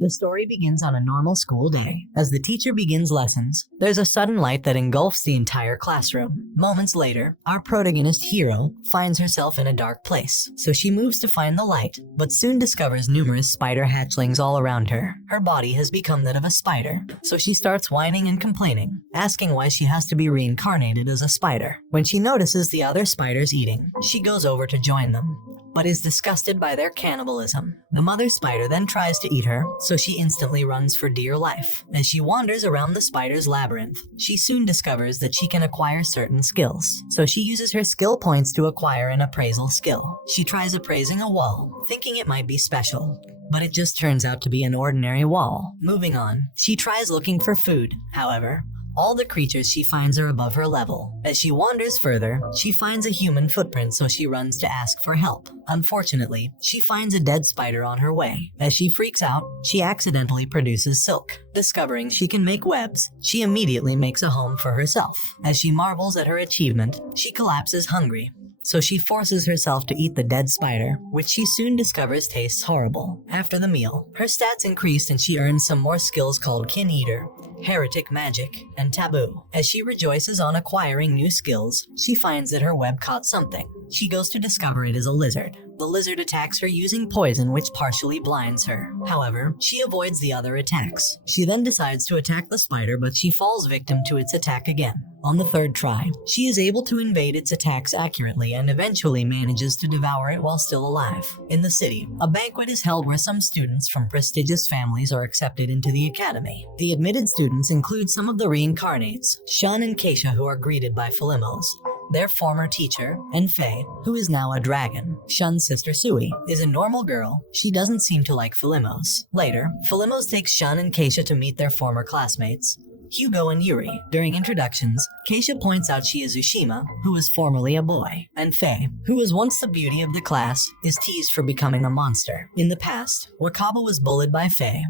The story begins on a normal school day. As the teacher begins lessons, there's a sudden light that engulfs the entire classroom. Moments later, our protagonist Hiro finds herself in a dark place, so she moves to find the light, but soon discovers numerous spider hatchlings all around her. Her body has become that of a spider, so she starts whining and complaining, asking why she has to be reincarnated as a spider. When she notices the other spiders eating, she goes over to join them, but is disgusted by their cannibalism. The mother spider then tries to eat her, so she instantly runs for dear life. As she wanders around the spider's labyrinth, she soon discovers that she can acquire certain skills, so she uses her skill points to acquire an appraisal skill. She tries appraising a wall, thinking it might be special, but it just turns out to be an ordinary wall. Moving on, she tries looking for food. However, all the creatures she finds are above her level. As she wanders further, she finds a human footprint, so she runs to ask for help. Unfortunately, she finds a dead spider on her way. As she freaks out, she accidentally produces silk. Discovering she can make webs, she immediately makes a home for herself. As she marvels at her achievement, she collapses hungry, so she forces herself to eat the dead spider, which she soon discovers tastes horrible. After the meal, her stats increased and she earns some more skills called Kin Eater, Heretic Magic, and Taboo. As she rejoices on acquiring new skills, she finds that her web caught something. She goes to discover it is a lizard. The lizard attacks her using poison, which partially blinds her. However, she avoids the other attacks. She then decides to attack the spider, but she falls victim to its attack again. On the third try, she is able to evade its attacks accurately and eventually manages to devour it while still alive. In the city, a banquet is held where some students from prestigious families are accepted into the academy. The admitted students include some of the reincarnates, Shun and Keisha, who are greeted by Philimos, their former teacher, and Faye, who is now a dragon. Shun's sister Sui is a normal girl. She doesn't seem to like Philimos. Later, Philimos takes Shun and Keisha to meet their former classmates, Hugo and Yuri. During introductions, Keisha points out she is Ushima, who was formerly a boy, and Faye, who was once the beauty of the class, is teased for becoming a monster. In the past, Wakaba was bullied by Faye,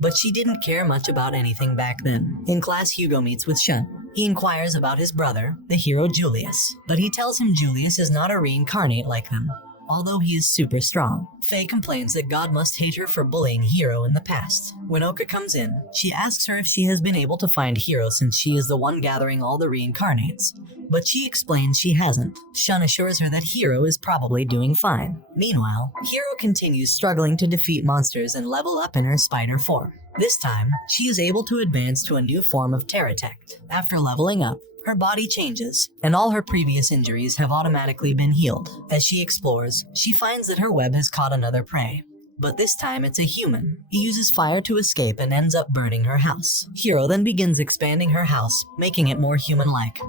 but she didn't care much about anything back then. In class, Hugo meets with Shun. He inquires about his brother, the hero Julius, but he tells him Julius is not a reincarnate like them, although he is super strong. Faye complains that God must hate her for bullying Hiro in the past. When Oka comes in, she asks her if she has been able to find Hiro since she is the one gathering all the reincarnates, but she explains she hasn't. Shun assures her that Hiro is probably doing fine. Meanwhile, Hiro continues struggling to defeat monsters and level up in her spider form. This time, she is able to advance to a new form of Terratect. After leveling up, her body changes, and all her previous injuries have automatically been healed. As she explores, she finds that her web has caught another prey, but this time it's a human. He uses fire to escape and ends up burning her house. Hiro then begins expanding her house, making it more human-like,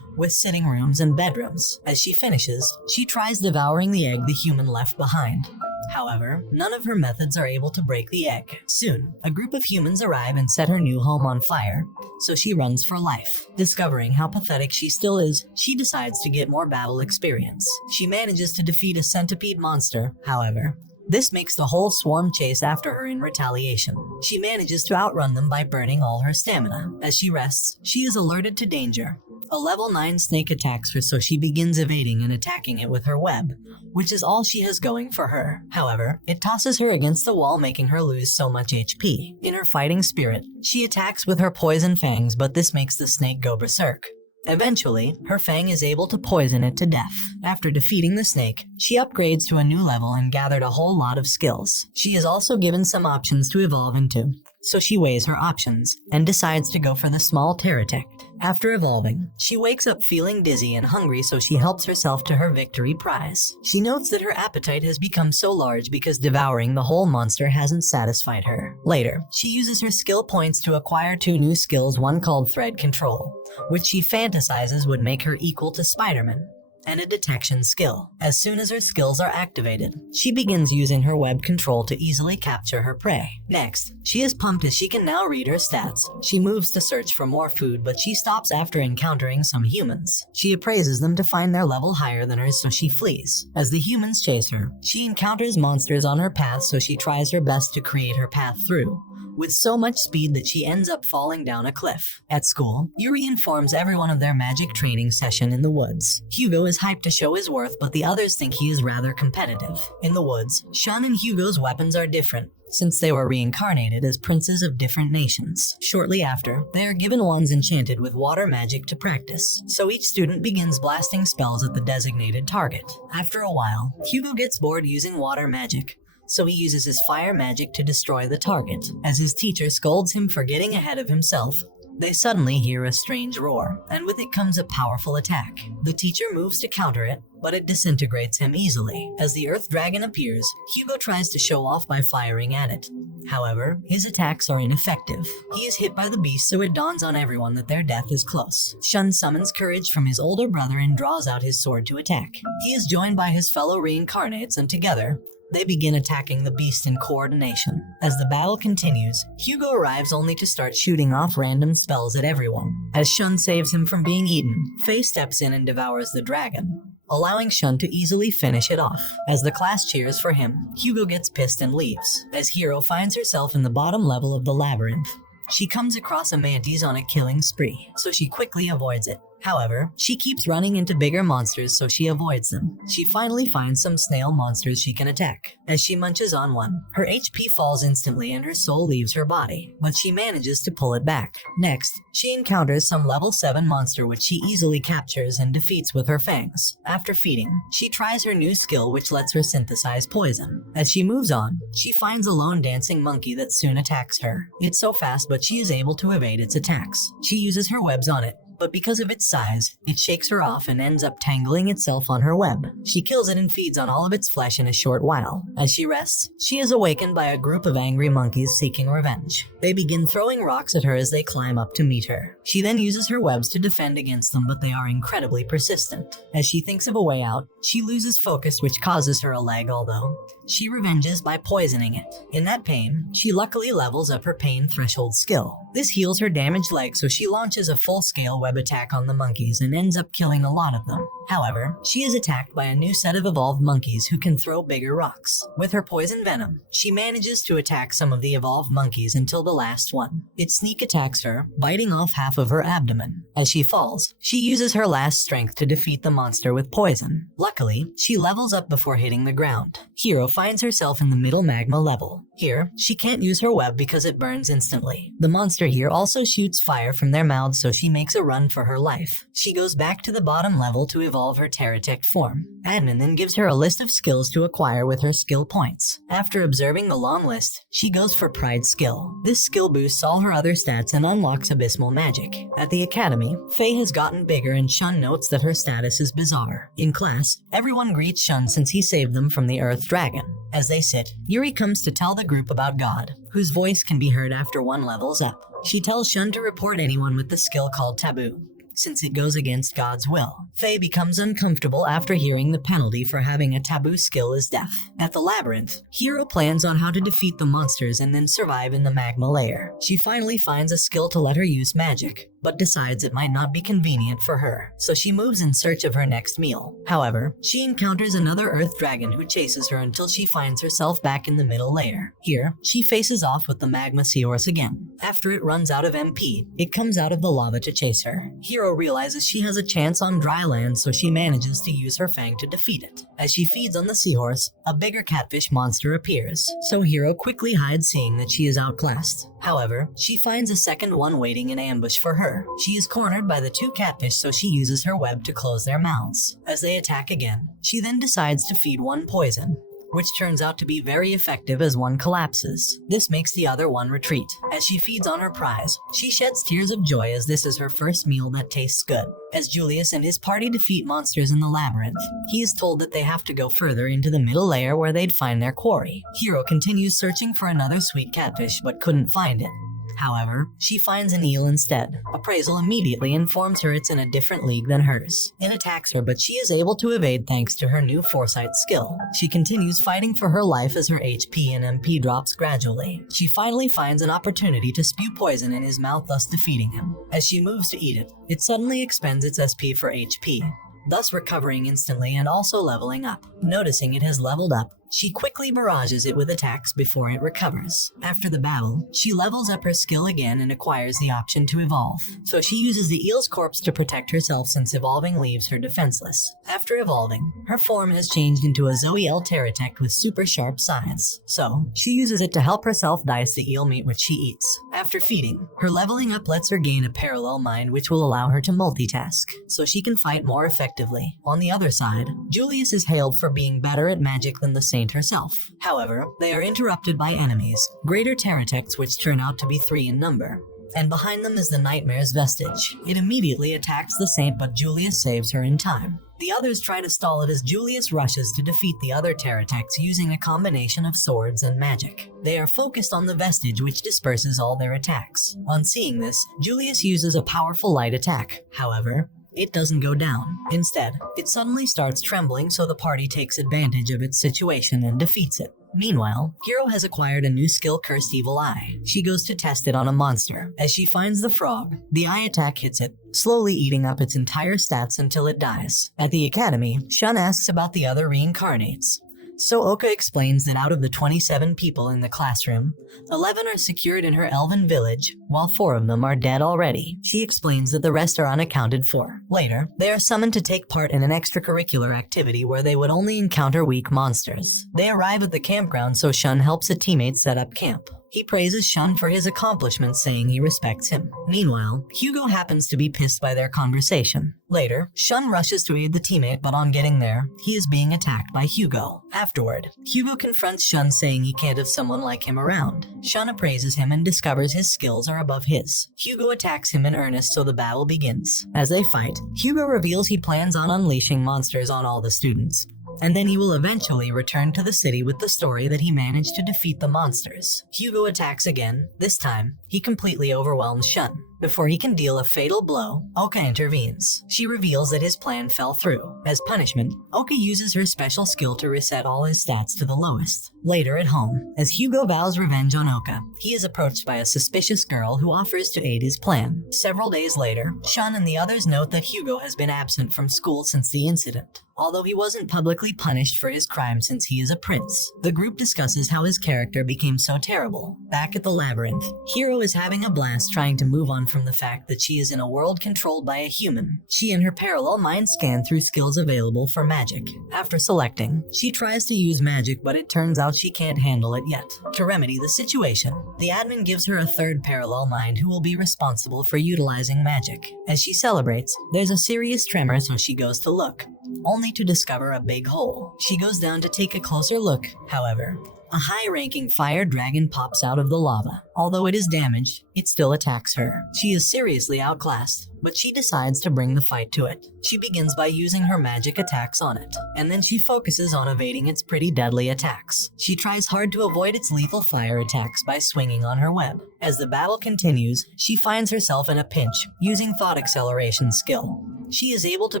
with sitting rooms and bedrooms. As she finishes, she tries devouring the egg the human left behind. However, none of her methods are able to break the egg. Soon, a group of humans arrive and set her new home on fire, so she runs for life. Discovering how pathetic she still is, she decides to get more battle experience. She manages to defeat a centipede monster, however. This makes the whole swarm chase after her in retaliation. She manages to outrun them by burning all her stamina. As she rests, she is alerted to danger. A level 9 snake attacks her, so she begins evading and attacking it with her web, which is all she has going for her. However, it tosses her against the wall, making her lose so much HP. In her fighting spirit, she attacks with her poison fangs, but this makes the snake go berserk. Eventually, her fang is able to poison it to death. After defeating the snake, she upgrades to a new level and gathered a whole lot of skills. She is also given some options to evolve into, so she weighs her options and decides to go for the small Terratect. After evolving, she wakes up feeling dizzy and hungry, so she helps herself to her victory prize. She notes that her appetite has become so large because devouring the whole monster hasn't satisfied her. Later, she uses her skill points to acquire 2 new skills, one called Thread Control, which she fantasizes would make her equal to Spider-Man, and a detection skill. As soon as her skills are activated, she begins using her web control to easily capture her prey. Next, she is pumped as she can now read her stats. She moves to search for more food, but she stops after encountering some humans. She appraises them to find their level higher than hers, so she flees. As the humans chase her, she encounters monsters on her path, so she tries her best to create her path through, with so much speed that she ends up falling down a cliff. At school, Yuri informs everyone of their magic training session in the woods. Hugo is hyped to show his worth, but the others think he is rather competitive. In the woods, Shun and Hugo's weapons are different, since they were reincarnated as princes of different nations. Shortly after, they are given wands enchanted with water magic to practice, so each student begins blasting spells at the designated target. After a while, Hugo gets bored using water magic, so he uses his fire magic to destroy the target. As his teacher scolds him for getting ahead of himself, they suddenly hear a strange roar, and with it comes a powerful attack. The teacher moves to counter it, but it disintegrates him easily. As the Earth Dragon appears, Hugo tries to show off by firing at it. However, his attacks are ineffective. He is hit by the beast, so it dawns on everyone that their death is close. Shun summons courage from his older brother and draws out his sword to attack. He is joined by his fellow reincarnates, and together, they begin attacking the beast in coordination. As the battle continues, Hugo arrives only to start shooting off random spells at everyone. As Shun saves him from being eaten, Faye steps in and devours the dragon, allowing Shun to easily finish it off. As the class cheers for him, Hugo gets pissed and leaves. As Hiro finds herself in the bottom level of the labyrinth, she comes across a mantis on a killing spree, so she quickly avoids it. However, she keeps running into bigger monsters, so she avoids them. She finally finds some snail monsters she can attack. As she munches on one, her HP falls instantly and her soul leaves her body, but she manages to pull it back. Next, she encounters some level 7 monster which she easily captures and defeats with her fangs. After feeding, she tries her new skill which lets her synthesize poison. As she moves on, she finds a lone dancing monkey that soon attacks her. It's so fast, but she is able to evade its attacks. She uses her webs on it, but because of its size, it shakes her off and ends up tangling itself on her web. She kills it and feeds on all of its flesh in a short while. As she rests, she is awakened by a group of angry monkeys seeking revenge. They begin throwing rocks at her as they climb up to meet her. She then uses her webs to defend against them, but they are incredibly persistent. As she thinks of a way out, she loses focus, which causes her a leg, although she revenges by poisoning it. In that pain, she luckily levels up her pain threshold skill. This heals her damaged leg, so she launches a full-scale web attack on the monkeys and ends up killing a lot of them. However, she is attacked by a new set of evolved monkeys who can throw bigger rocks. With her poison venom, she manages to attack some of the evolved monkeys until the last one. It sneak attacks her, biting off half of her abdomen. As she falls, she uses her last strength to defeat the monster with poison. Luckily, she levels up before hitting the ground. Hiro finds herself in the middle magma level. Here, she can't use her web because it burns instantly. The monster here also shoots fire from their mouths, so she makes a run for her life. She goes back to the bottom level to evolve her Terratect form. Admin then gives her a list of skills to acquire with her skill points. After observing the long list, she goes for Pride skill. This skill boosts all her other stats and unlocks abysmal magic. At the academy, Faye has gotten bigger and Shun notes that her status is bizarre. In class, everyone greets Shun since he saved them from the Earth Dragon. As they sit, Yuri comes to tell the group about God, whose voice can be heard after one levels up. She tells Shun to report anyone with the skill called Taboo, since it goes against God's will. Faye becomes uncomfortable after hearing the penalty for having a taboo skill is death. At the labyrinth, Hiro plans on how to defeat the monsters and then survive in the magma layer. She finally finds a skill to let her use magic, but decides it might not be convenient for her, so she moves in search of her next meal. However, she encounters another Earth Dragon who chases her until she finds herself back in the middle layer. Here, she faces off with the Magma Seahorse again. After it runs out of MP, it comes out of the lava to chase her. Hiro realizes she has a chance on dry land, so she manages to use her fang to defeat it. As she feeds on the seahorse, a bigger catfish monster appears, so Hiro quickly hides, seeing that she is outclassed. However, she finds a second one waiting in ambush for her. She is cornered by the two catfish, so she uses her web to close their mouths. As they attack again, she then decides to feed one poison, which turns out to be very effective as one collapses. This makes the other one retreat. As she feeds on her prize, she sheds tears of joy as this is her first meal that tastes good. As Julius and his party defeat monsters in the labyrinth, he is told that they have to go further into the middle layer where they'd find their quarry. Hiro continues searching for another sweet catfish but couldn't find it. However, she finds an eel instead. Appraisal immediately informs her it's in a different league than hers. It attacks her, but she is able to evade thanks to her new foresight skill. She continues fighting for her life as her HP and MP drops gradually. She finally finds an opportunity to spew poison in his mouth, thus defeating him. As she moves to eat it, it suddenly expends its SP for HP, thus recovering instantly and also leveling up. Noticing it has leveled up, She quickly barrages it with attacks before it recovers. After the battle, she levels up her skill again and acquires the option to evolve. So she uses the eel's corpse to protect herself since evolving leaves her defenseless. After evolving, her form has changed into a Zoe L Pterodactyl with super sharp science. So she uses it to help herself dice the eel meat which she eats. After feeding, her leveling up lets her gain a parallel mind which will allow her to multitask, so she can fight more effectively. On the other side, Julius is hailed for being better at magic than the saint herself. However, they are interrupted by enemies, greater pterodactyls which turn out to be 3 in number. And behind them is the Nightmare's vestige. It immediately attacks the saint, but Julius saves her in time. The others try to stall it as Julius rushes to defeat the other pterodactyls using a combination of swords and magic. They are focused on the vestige which disperses all their attacks. On seeing this, Julius uses a powerful light attack. However, it doesn't go down. Instead, it suddenly starts trembling, so the party takes advantage of its situation and defeats it. Meanwhile, Hero has acquired a new skill, Cursed Evil Eye. She goes to test it on a monster. As she finds the frog, the eye attack hits it, slowly eating up its entire stats until it dies. At the academy, Shun asks about the other reincarnates. So Oka explains that out of the 27 people in the classroom, 11 are secured in her elven village, while 4 of them are dead already. She explains that the rest are unaccounted for. Later, they are summoned to take part in an extracurricular activity where they would only encounter weak monsters. They arrive at the campground, so Shun helps a teammate set up camp. He praises Shun for his accomplishments, saying he respects him. Meanwhile, Hugo happens to be pissed by their conversation. Later, Shun rushes to aid the teammate, but on getting there, he is being attacked by Hugo. Afterward, Hugo confronts Shun, saying he can't have someone like him around. Shun appraises him and discovers his skills are above his. Hugo attacks him in earnest, so the battle begins. As they fight, Hugo reveals he plans on unleashing monsters on all the students. And then he will eventually return to the city with the story that he managed to defeat the monsters. Hugo attacks again. This time, he completely overwhelms Shun. Before he can deal a fatal blow, Oka intervenes. She reveals that his plan fell through. As punishment, Oka uses her special skill to reset all his stats to the lowest. Later at home, as Hugo vows revenge on Oka, he is approached by a suspicious girl who offers to aid his plan. Several days later, Shun and the others note that Hugo has been absent from school since the incident. Although he wasn't publicly punished for his crime since he is a prince, the group discusses how his character became so terrible. Back at the labyrinth, Hero is having a blast trying to move on from the fact that she is in a world controlled by a human. She and her parallel mind scan through skills available for magic. After selecting, she tries to use magic, but it turns out she can't handle it yet. To remedy the situation, the admin gives her a third parallel mind who will be responsible for utilizing magic. As she celebrates, there's a serious tremor, so she goes to look, only to discover a big hole. She goes down to take a closer look. However, a high-ranking fire dragon pops out of the lava. Although it is damaged, it still attacks her. She is seriously outclassed, but she decides to bring the fight to it. She begins by using her magic attacks on it, and then she focuses on evading its pretty deadly attacks. She tries hard to avoid its lethal fire attacks by swinging on her web. As the battle continues, she finds herself in a pinch, using thought acceleration skill. She is able to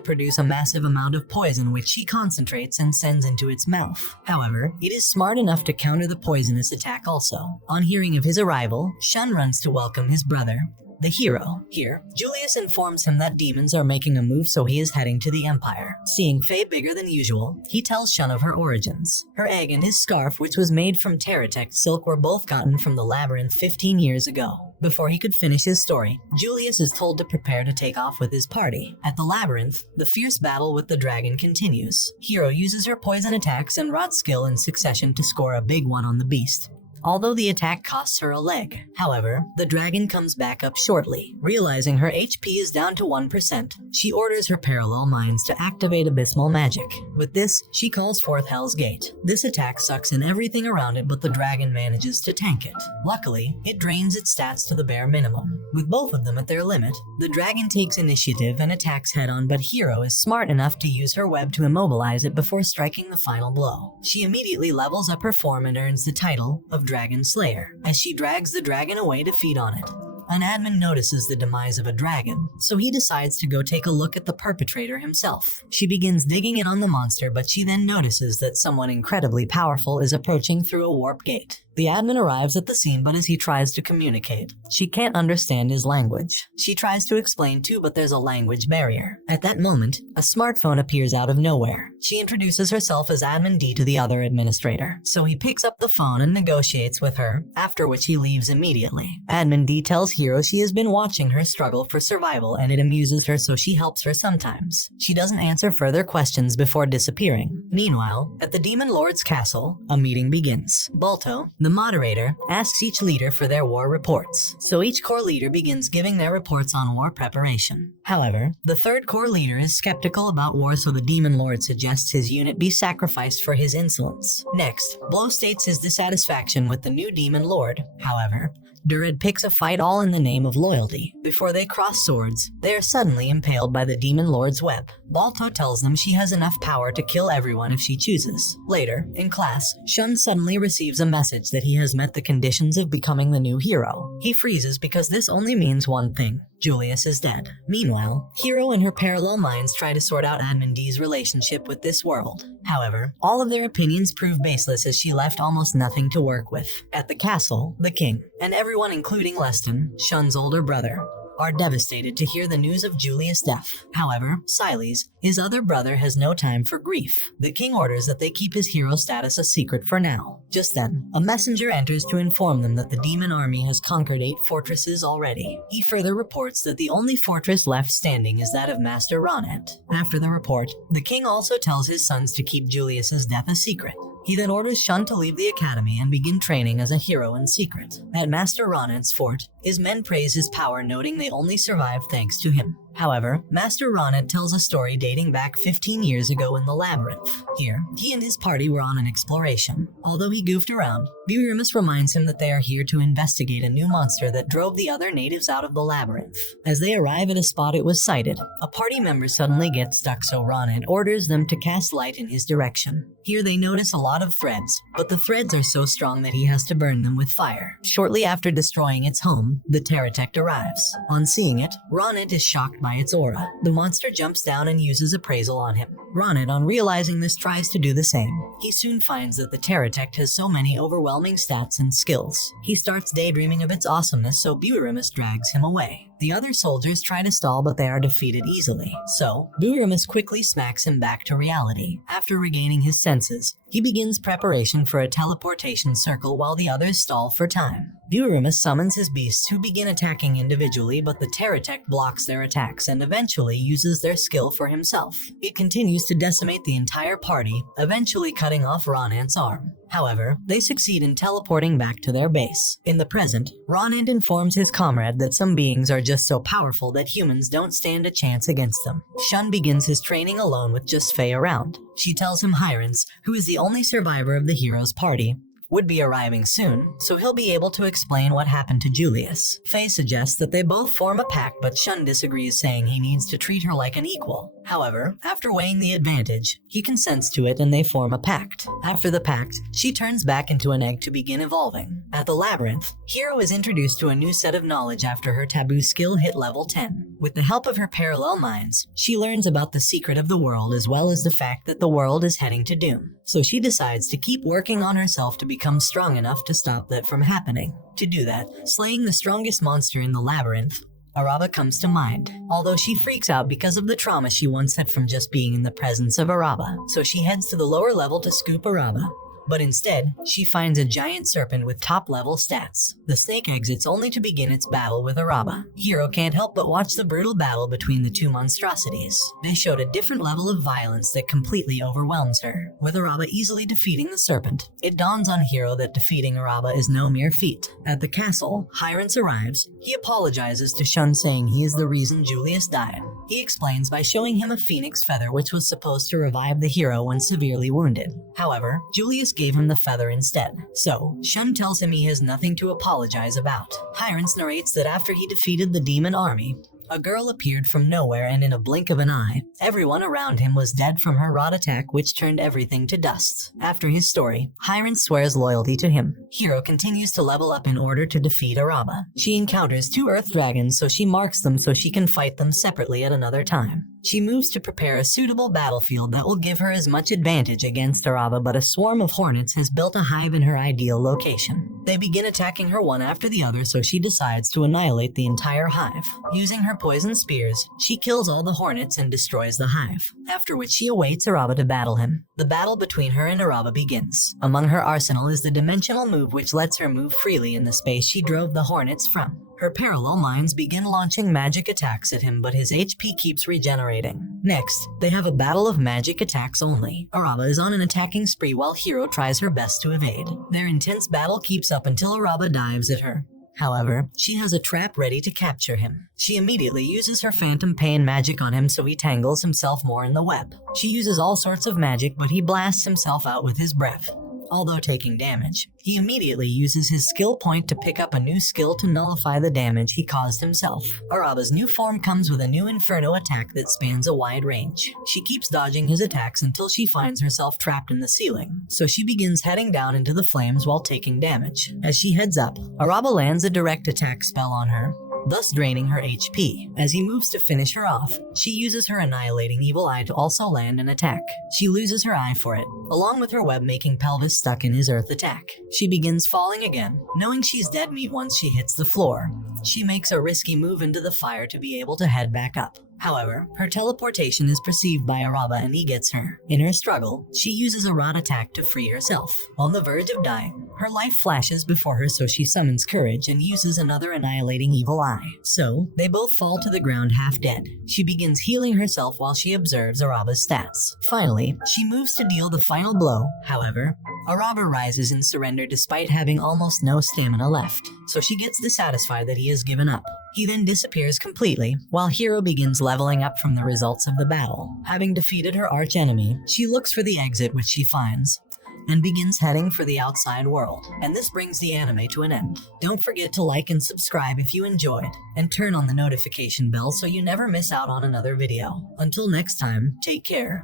produce a massive amount of poison which she concentrates and sends into its mouth. However, it is smart enough to counter the poisonous attack also. On hearing of his arrival, Shun runs to welcome his brother, the hero. Here, Julius informs him that demons are making a move, so he is heading to the Empire. Seeing Faye bigger than usual, he tells Shun of her origins. Her egg and his scarf, which was made from Pterodactyl silk, were both gotten from the labyrinth 15 years ago. Before he could finish his story, Julius is told to prepare to take off with his party. At the labyrinth, the fierce battle with the dragon continues. Hero uses her poison attacks and rot skill in succession to score a big one on the beast, although the attack costs her a leg. However, the dragon comes back up shortly. Realizing her HP is down to 1%, she orders her parallel minds to activate abysmal magic. With this, she calls forth Hell's Gate. This attack sucks in everything around it, but the dragon manages to tank it. Luckily, it drains its stats to the bare minimum. With both of them at their limit, the dragon takes initiative and attacks head-on, but Hero is smart enough to use her web to immobilize it before striking the final blow. She immediately levels up her form and earns the title of Dragon Slayer, as she drags the dragon away to feed on it. An admin notices the demise of a dragon, so he decides to go take a look at the perpetrator himself. She begins digging in on the monster, but she then notices that someone incredibly powerful is approaching through a warp gate. The admin arrives at the scene, but as he tries to communicate, she can't understand his language. She tries to explain too, but there's a language barrier. At that moment, a smartphone appears out of nowhere. She introduces herself as Admin D to the other administrator, so he picks up the phone and negotiates with her, after which he leaves immediately. Admin D tells Hiro she has been watching her struggle for survival and it amuses her, so she helps her sometimes. She doesn't answer further questions before disappearing. Meanwhile, at the Demon Lord's castle, a meeting begins. Balto, the moderator, asks each leader for their war reports, so each corps leader begins giving their reports on war preparation. However, the third corps leader is skeptical about war, so the Demon Lord suggests his unit be sacrificed for his insolence. Next, Blow states his dissatisfaction with the new Demon Lord. However, Durid picks a fight all in the name of loyalty. Before they cross swords, they are suddenly impaled by the Demon Lord's web. Balto tells them she has enough power to kill everyone if she chooses. Later, in class, Shun suddenly receives a message that he has met the conditions of becoming the new hero. He freezes because this only means one thing: Julius is dead. Meanwhile, Hiro and her parallel minds try to sort out Admin D's relationship with this world. However, all of their opinions prove baseless as she left almost nothing to work with. At the castle, the king, and everyone including Leston, Shun's older brother, are devastated to hear the news of Julius' death. However, Siles, his other brother, has no time for grief. The king orders that they keep his hero status a secret for now. Just then, a messenger enters to inform them that the demon army has conquered 8 fortresses already. He further reports that the only fortress left standing is that of Master Ronet. After the report, the king also tells his sons to keep Julius's death a secret. He then orders Shun to leave the academy and begin training as a hero in secret. At Master Ronet's fort, his men praise his power, noting they only survived thanks to him. However, Master Ronet tells a story dating back 15 years ago in the labyrinth. Here, he and his party were on an exploration. Although he goofed around, Buirimus reminds him that they are here to investigate a new monster that drove the other natives out of the labyrinth. As they arrive at a spot it was sighted, a party member suddenly gets stuck, so Ronet orders them to cast light in his direction. Here they notice a lot of threads, but the threads are so strong that he has to burn them with fire. Shortly after destroying its home, the Pteratect arrives. On seeing it, Ronet is shocked by its aura. The monster jumps down and uses appraisal on him. Ronet, on realizing this, tries to do the same. He soon finds that the Pteratect has so many overwhelming stats and skills. He starts daydreaming of its awesomeness, so Buirimus drags him away. The other soldiers try to stall, but they are defeated easily. So, Buirimus quickly smacks him back to reality. After regaining his senses, he begins preparation for a teleportation circle while the others stall for time. Buirimus summons his beasts, who begin attacking individually, but the Pteratect blocks their attacks and eventually uses their skill for himself. It continues to decimate the entire party, eventually cutting off Ronet's arm. However, they succeed in teleporting back to their base. In the present, Ronet informs his comrade that some beings are just so powerful that humans don't stand a chance against them. Shun begins his training alone with just Faye around. She tells him Hyrance, who is the only survivor of the hero's party, would be arriving soon, so he'll be able to explain what happened to Julius. Faye suggests that they both form a pact, but Shun disagrees, saying he needs to treat her like an equal. However, after weighing the advantage, he consents to it and they form a pact. After the pact, she turns back into an egg to begin evolving. At the labyrinth, Hiro is introduced to a new set of knowledge after her taboo skill hit level 10. With the help of her parallel minds, she learns about the secret of the world as well as the fact that the world is heading to doom. So she decides to keep working on herself to become strong enough to stop that from happening. To do that, slaying the strongest monster in the labyrinth, Araba, comes to mind, although she freaks out because of the trauma she once had from just being in the presence of Araba, so she heads to the lower level to scoop Araba. But instead, she finds a giant serpent with top-level stats. The snake exits only to begin its battle with Araba. Hiro can't help but watch the brutal battle between the two monstrosities. They showed a different level of violence that completely overwhelms her, with Araba easily defeating the serpent. It dawns on Hiro that defeating Araba is no mere feat. At the castle, Hyrance arrives. He apologizes to Shun, saying he is the reason Julius died. He explains by showing him a phoenix feather which was supposed to revive the hero when severely wounded. However, Julius gave him the feather instead. So, Shun tells him he has nothing to apologize about. Hyrance narrates that after he defeated the demon army, a girl appeared from nowhere, and in a blink of an eye, everyone around him was dead from her rod attack, which turned everything to dust. After his story, Hyrance swears loyalty to him. Hiro continues to level up in order to defeat Araba. She encounters 2 earth dragons, so she marks them so she can fight them separately at another time. She moves to prepare a suitable battlefield that will give her as much advantage against Araba, but a swarm of hornets has built a hive in her ideal location. They begin attacking her one after the other, so she decides to annihilate the entire hive. Using her poison spears, she kills all the hornets and destroys the hive, after which she awaits Araba to battle him. The battle between her and Araba begins. Among her arsenal is the dimensional move, which lets her move freely in the space she drove the hornets from. Her parallel mines begin launching magic attacks at him, but his HP keeps regenerating. Next, they have a battle of magic attacks only. Araba is on an attacking spree while Hero tries her best to evade. Their intense battle keeps up until Araba dives at her. However, she has a trap ready to capture him. She immediately uses her phantom pain magic on him, so he tangles himself more in the web. She uses all sorts of magic, but he blasts himself out with his breath. Although taking damage, he immediately uses his skill point to pick up a new skill to nullify the damage he caused himself. Araba's new form comes with a new Inferno attack that spans a wide range. She keeps dodging his attacks until she finds herself trapped in the ceiling, so she begins heading down into the flames while taking damage. As she heads up, Araba lands a direct attack spell on her, thus draining her HP. As he moves to finish her off, she uses her Annihilating Evil Eye to also land an attack. She loses her eye for it, along with her web-making pelvis stuck in his earth attack. She begins falling again, knowing she's dead meat once she hits the floor. She makes a risky move into the fire to be able to head back up. However, her teleportation is perceived by Araba and he gets her. In her struggle, she uses a rod attack to free herself. On the verge of dying, her life flashes before her, so she summons courage and uses another Annihilating Evil Eye. So, they both fall to the ground half dead. She begins healing herself while she observes Araba's stats. Finally, she moves to deal the final blow. However, Araba rises in surrender despite having almost no stamina left, so she gets dissatisfied that he has given up. He then disappears completely, while Hero begins leveling up from the results of the battle. Having defeated her archenemy, she looks for the exit, which she finds, and begins heading for the outside world. And this brings the anime to an end. Don't forget to like and subscribe if you enjoyed, and turn on the notification bell so you never miss out on another video. Until next time, take care.